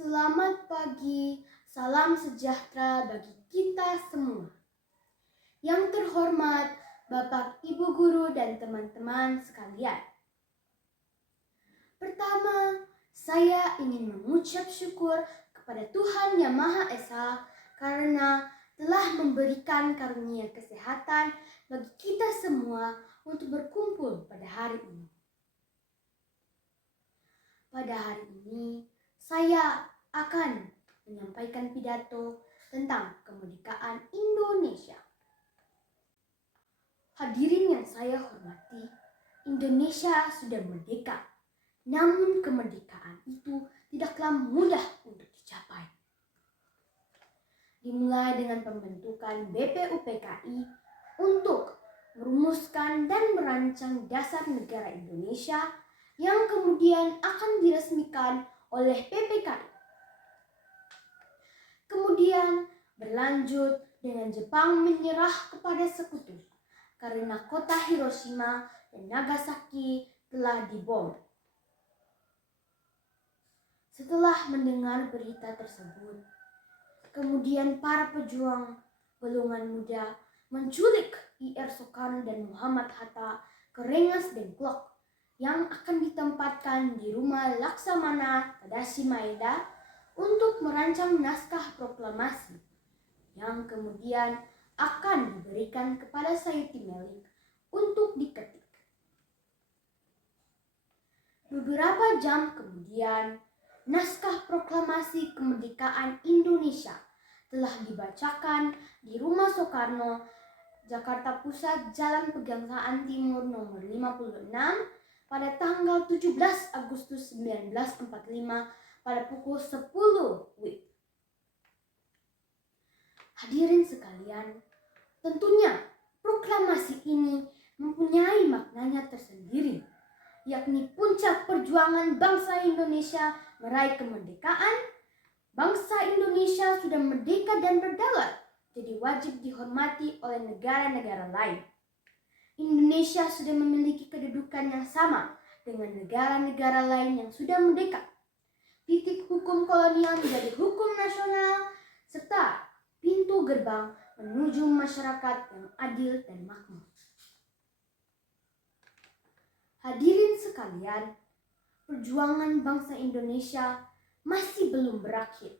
Selamat pagi, salam sejahtera bagi kita semua. Yang terhormat Bapak, Ibu Guru, dan teman-teman sekalian. Pertama, saya ingin mengucap syukur kepada Tuhan Yang Maha Esa karena telah memberikan karunia kesehatan bagi kita semua untuk berkumpul pada hari ini. Pada hari ini, saya akan menyampaikan pidato tentang kemerdekaan Indonesia. Hadirin yang saya hormati, Indonesia sudah merdeka. Namun kemerdekaan itu tidaklah mudah untuk dicapai. Dimulai dengan pembentukan BPUPKI untuk merumuskan dan merancang dasar negara Indonesia yang kemudian akan diresmikan oleh PPKI. Kemudian berlanjut dengan Jepang menyerah kepada sekutu karena kota Hiroshima dan Nagasaki telah dibom. Setelah mendengar berita tersebut, kemudian para pejuang golongan muda menculik I.R. Soekarno dan Muhammad Hatta ke Rengas Dengklok yang akan ditempatkan di rumah Laksamana Tadashi Maeda untuk merancang naskah proklamasi yang kemudian akan diberikan kepada Sayuti Melik untuk diketik. Beberapa jam kemudian, naskah proklamasi kemerdekaan Indonesia telah dibacakan di Rumah Soekarno, Jakarta Pusat, Jalan Pegangsaan Timur nomor 56 pada tanggal 17 Agustus 1945 pada pukul 10 WIB. Hadirin sekalian, tentunya proklamasi ini mempunyai maknanya tersendiri, yakni puncak perjuangan bangsa Indonesia meraih kemerdekaan. Bangsa Indonesia sudah merdeka dan berdaulat, jadi wajib dihormati oleh negara-negara lain. Indonesia sudah memiliki kedudukan yang sama dengan negara-negara lain yang sudah merdeka. Titik hukum kolonial menjadi hukum nasional, serta pintu gerbang menuju masyarakat yang adil dan makmur. Hadirin sekalian, perjuangan bangsa Indonesia masih belum berakhir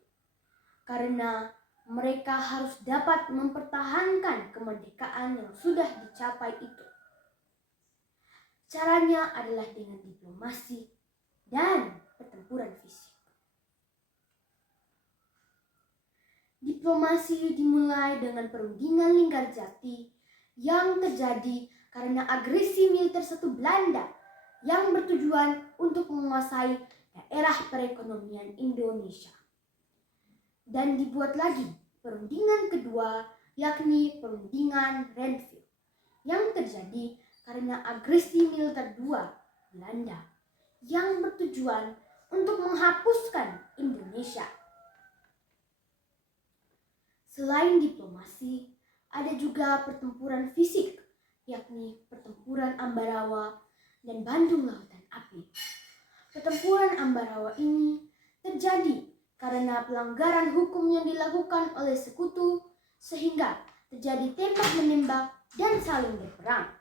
karena mereka harus dapat mempertahankan kemerdekaan yang sudah dicapai itu. Caranya adalah dengan diplomasi dan pertempuran fisik. Diplomasi dimulai dengan perundingan Linggarjati yang terjadi karena agresi militer sekutu Belanda yang bertujuan untuk menguasai daerah perekonomian Indonesia. Dan dibuat lagi perundingan kedua, yakni perundingan Renville yang terjadi karena agresi militer II Belanda yang bertujuan untuk menghapuskan Indonesia. Selain diplomasi, ada juga pertempuran fisik, yakni pertempuran Ambarawa dan Bandung Lautan Api. Pertempuran Ambarawa ini terjadi karena pelanggaran hukum yang dilakukan oleh sekutu sehingga terjadi tembak-menembak dan saling berperang.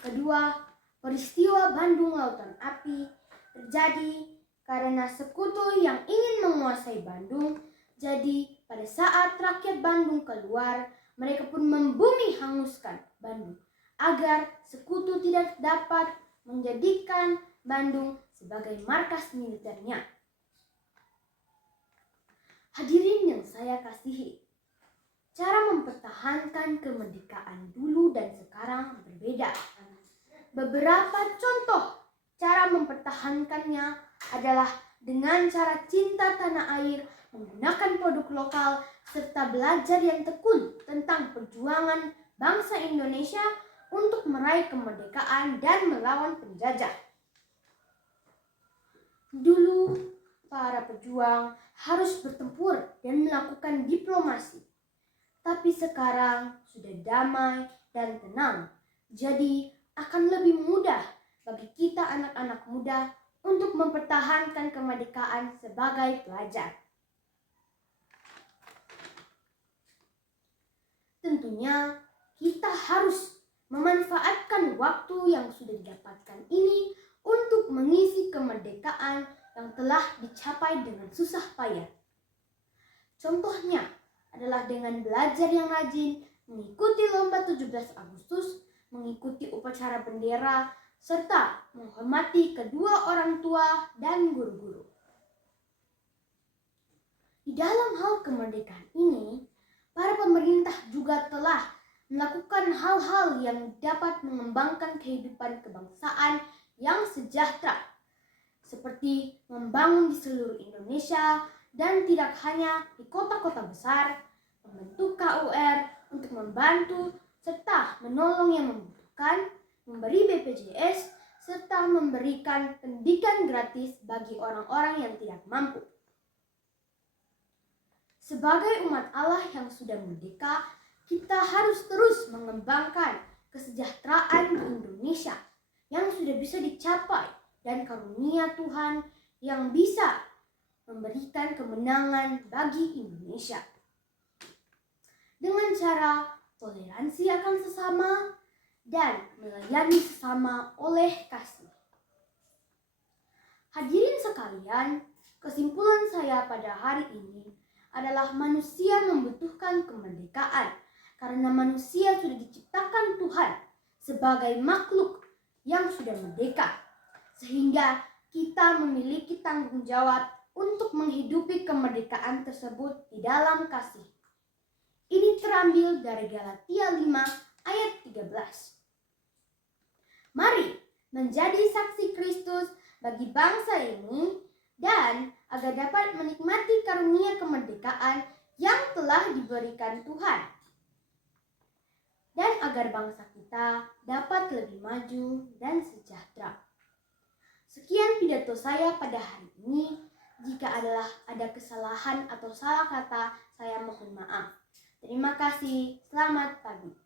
Kedua, peristiwa Bandung Lautan Api terjadi karena sekutu yang ingin menguasai Bandung. Jadi pada saat rakyat Bandung keluar, mereka pun membumi hanguskan Bandung agar sekutu tidak dapat menjadikan Bandung sebagai markas militernya. Hadirin yang saya kasihi, cara mempertahankan kemerdekaan dulu dan sekarang berbeda. Beberapa contoh cara mempertahankannya adalah dengan cara cinta tanah air, menggunakan produk lokal, serta belajar yang tekun tentang perjuangan bangsa Indonesia untuk meraih kemerdekaan dan melawan penjajah. Dulu, para pejuang harus bertempur dan melakukan diplomasi. Tapi sekarang sudah damai dan tenang, jadi akan lebih mudah bagi kita anak-anak muda untuk mempertahankan kemerdekaan sebagai pelajar. Tentunya kita harus memanfaatkan waktu yang sudah didapatkan ini untuk mengisi kemerdekaan yang telah dicapai dengan susah payah. Contohnya adalah dengan belajar yang rajin, mengikuti lomba 17 Agustus, mengikuti upacara bendera, serta menghormati kedua orang tua dan guru-guru. Di dalam hal kemerdekaan ini, para pemerintah juga telah melakukan hal-hal yang dapat mengembangkan kehidupan kebangsaan yang sejahtera, seperti membangun di seluruh Indonesia dan tidak hanya di kota-kota besar, membentuk KUR untuk membantu serta menolong yang membutuhkan, memberi BPJS, serta memberikan pendidikan gratis bagi orang-orang yang tidak mampu. Sebagai umat Allah yang sudah merdeka, kita harus terus mengembangkan kesejahteraan di Indonesia yang sudah bisa dicapai dan karunia Tuhan yang bisa memberikan kemenangan bagi Indonesia. Dengan cara toleransi akan sesama dan melayani sesama oleh kasih. Hadirin sekalian, kesimpulan saya pada hari ini adalah manusia membutuhkan kemerdekaan karena manusia sudah diciptakan Tuhan sebagai makhluk yang sudah merdeka, sehingga kita memiliki tanggung jawab untuk menghidupi kemerdekaan tersebut di dalam kasih. Ini terambil dari Galatia 5 ayat 13. Mari menjadi saksi Kristus bagi bangsa ini dan agar dapat menikmati karunia kemerdekaan yang telah diberikan Tuhan. Dan agar bangsa kita dapat lebih maju dan sejahtera. Sekian pidato saya pada hari ini. Jika ada kesalahan atau salah kata, saya mohon maaf. Terima kasih. Selamat pagi.